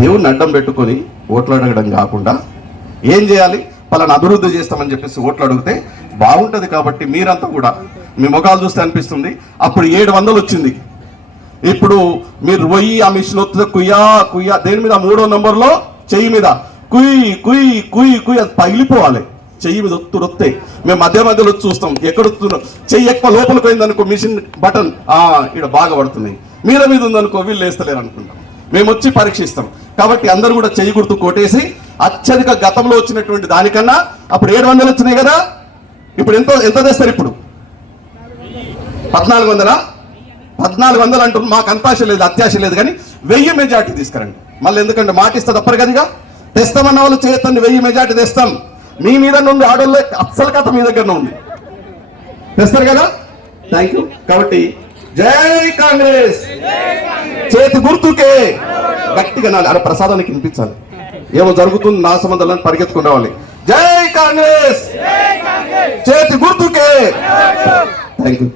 దేవుణ్ణి అడ్డం పెట్టుకొని ఓట్లు అడగడం కాకుండా ఏం చేయాలి, పలానా అభివృద్ధి చేస్తామని చెప్పేసి ఓట్లు అడిగితే బాగుంటుంది. కాబట్టి మీరంతా కూడా మీ ముఖాలు చూస్తే అనిపిస్తుంది, అప్పుడు 700 వచ్చింది, ఇప్పుడు మీరు పోయి ఆ మిషన్ వస్తుంది కుయ్యా కుయ్యా దేని మీద 3వ నంబర్లో చెయ్యి మీద కుయ్యి కుయ్యి కుయ్యి కుయ్యి అది పగిలిపోవాలి. చెయ్యి మీద ఒత్తురొత్తే మేము మధ్యలో చూస్తాం, ఎక్కడ వస్తున్నాం, చెయ్యి ఎక్కువ లోపలికి పోయిందనుకో మిషన్ బటన్ ఇక్కడ బాగా పడుతుంది, మీద ఉందనుకో వీళ్ళు వేస్తలేరు అనుకుంటాం. మేము వచ్చి పరీక్షిస్తాం. కాబట్టి అందరూ కూడా చెయ్యి గుర్తు కొట్టేసి అత్యధిక గతంలో వచ్చినటువంటి దానికన్నా అప్పుడు 700 వచ్చినాయి కదా, ఇప్పుడు ఎంత తెస్తారు? ఇప్పుడు 1400 అంటున్నారు. మాకు అంతాశ లేదు, అత్యాశ లేదు, కానీ 1000 మెజార్టీ తీసుకురండి. మళ్ళీ ఎందుకంటే మాట ఇస్తే తప్పరు కదిగా, తెస్తామన్న వాళ్ళు చేయొద్దండి, 1000 మెజార్టీ తెస్తాం. మీ మీద నుండి ఆడోళ్ళే అస్సలు కథ మీ దగ్గరనే ఉంది, తెస్తారు కదా. Thank you. కాబట్టి జై కాంగ్రెస్, చేతి గుర్తుకే గట్టిగా నాలి. అరే ప్రసాదానికి వినిపించాలి, ఏమో జరుగుతుంది నా సంబంధాలను పరిగెత్తుకునే వాళ్ళు. జై కాంగ్రెస్, చేతి గుర్తుకే. Thank you.